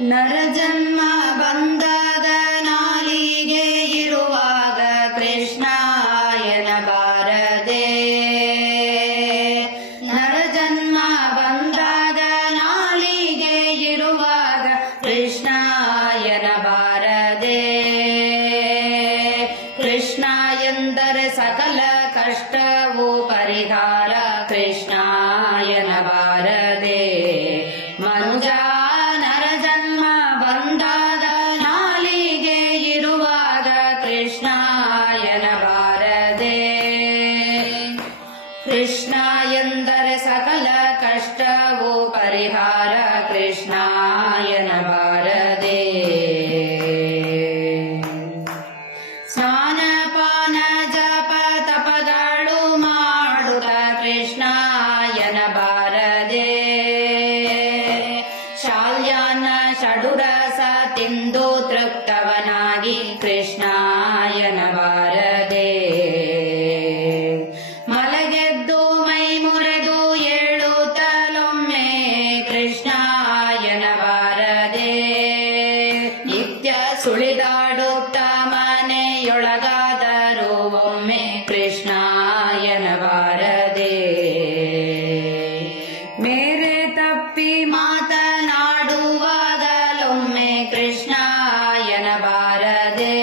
ನರಜನ್ಮ ಬಂದಾಗ ನಾಲಿಗೆ ಇರುವಾಗ ಕೃಷ್ಣ ಎನ್ನಬಾರದೆ. ನರಜನ್ಮ ಬಂದಾಗ ನಾಲಿಗೆ ಇರುವಾಗ ಕೃಷ್ಣ ಎನ್ನಬಾರದೆ. ಕೃಷ್ಣ ಎಂದರೆ ಸಕಲ ಕಷ್ಟವೂ ಪರಿಹಾರ ಕೃಷ್ಣ ಎನ್ನಬಾರದೆ. ಮನುಜ ನರಜನ್ಮ ಬಂದಾಗ ನಾಲಿಗೆ ಇರುವಾಗ ಕೃಷ್ಣ ಎನ್ನಬಾರದೆ. ಕೃಷ್ಣ ಎಂದರೆ ಸಕಲ ಕಷ್ಟವೂ ಪರಿಹಾರ ಕೃಷ್ಣ ಎನ್ನಬಾರದೆ. ಸ್ನಾನ ಪಾನ ಜಪ ತಪಗಳು ಮಾಡುತ್ತ ಕೃಷ್ಣ ಎನ್ನಬಾರದೆ. ಶಾಲ್ಯಾನ್ನ ಷಡುರಸ ತಿಂದು ತೃಪ್ತವನಾಗಿ ಕೃಷ್ಣ ಎನ್ನಬಾರದೆ. ಮಲಗೆದ್ದು ಮೈ ಮುರಿದು ಏಳುತ್ತಲೊಮ್ಮೆ ಕೃಷ್ಣ ಎನ್ನಬಾರದೆ. ನಿತ್ಯ ಸುಳಿದಾಡುತ್ತ ಮನೆಯೊಳಗಾದರೂ ಒಮ್ಮೆ ಕೃಷ್ಣ ಎನ್ನಬಾರದೆ. ಮೇರೆ ತಪ್ಪಿ ಮಾತನಾಡುವಾಗಲೊಮ್ಮೆ ಕೃಷ್ಣ ಎನ್ನಬಾರದೆ.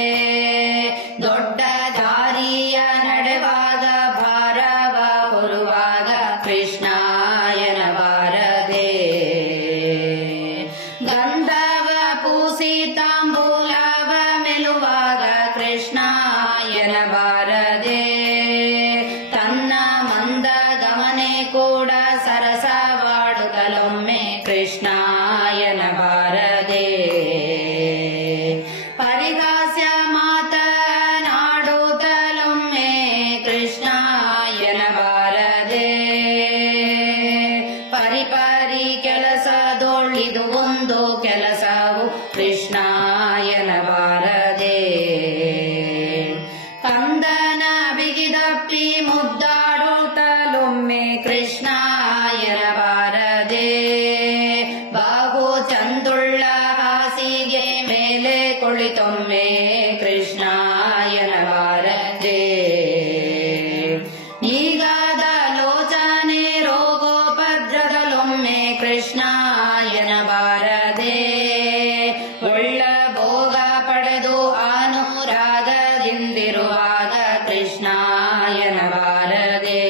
ದೊಡ್ಡ ದಾರಿಯ ನಡೆವಾಗ ಭಾರವ ಹೊರುವಾಗ ಕೃಷ್ಣ ಎನ್ನಬಾರದೆ. ಗಂಧವ ಪೂಸಿ ತಾಂಬೂಲವ ಮೆಲುವಾಗ ಕೃಷ್ಣ ಎನ್ನಬಾರದೆ. ತನ್ನ ಮಂದ ಗಮನೆ ಕೂಡ ಸರಸವಾಡುತ್ತಲೊಮ್ಮೆ ಕೃಷ್ಣ ಎನ್ನಬಾರದೆ. ಪರಿಹಾಸ್ಯ ಮಾತನಾಡುತ್ತಲೊಮ್ಮೆ ಕೃಷ್ಣ ಎನ್ನಬಾರದೆ. ಪರಿಪರಿ ಕೆಲಸದೊಳಿದು ಒಂದು ಕೆಲಸವು ಕೃಷ್ಣ ಎನ್ನಬಾರದೆ. ಕಂದನ ಬಿಗಿದಪ್ಪಿ ಮುದ್ದಾಡುತ್ತಲೊಮ್ಮೆ ಕೃಷ್ಣ ಎನ್ನಬಾರದೆ. ಬಾಗು ಚಂದುಳ್ಳ ಹಾಸಿಗೆ ಮೇಲೆ ಕುಳಿತೊಮ್ಮೆ ಕೃಷ್ಣ ಎನ್ನಬಾರದೆ. ಈಗಾದ ಲೋಚನೆ ರೋಗೋಪದ್ರದಲೊಮ್ಮೆ ಕೃಷ್ಣ ಎನ್ನಬಾರದೆ. ಒಳ್ಳ ಭೋಗ ಪಡೆದು ಅನುರಾಗದಿಂದಿರುವಾಗ ಕೃಷ್ಣ ಎನ್ನಬಾರದೆ.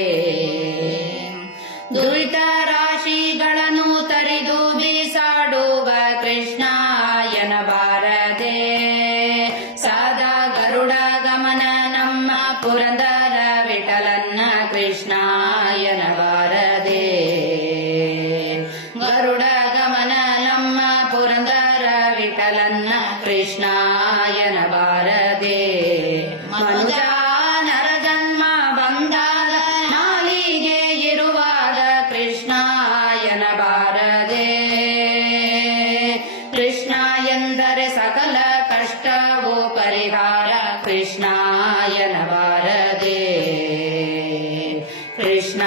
ದುರಿತ ರಾಶಿಗಳನ್ನು ತರಿದು ಬೀಸಾಡುವ ಕೃಷ್ಣ ಎನ್ನಬಾರದೆ. ಸದಾ ಗರುಡ ಗಮನ ನಮ್ಮ ಪುರಂದರ ವಿಠಲನ್ನ ಕೃಷ್ಣ ಎನ್ನಬಾರದೆ. ಗರುಡ ಗಮನ ನಮ್ಮ ಪುರಂದರ ವಿಠಲನ್ನ ಕೃಷ್ಣ ಎನ್ನಬಾರದೆ. ಮನುಜ ನರಜನ್ಮ ಬಂದಾಗ ನಾಲಿಗೆ ಇರುವಾಗ ಕೃಷ್ಣ ಎನ್ನಬಾರದೆ. ಕೃಷ್ಣ ಎಂದರೆ ಸಕಲ ಕಷ್ಟವೂ ಪರಿಹಾರ ಕೃಷ್ಣ ಎನ್ನಬಾರದೆ. ಕೃಷ್ಣ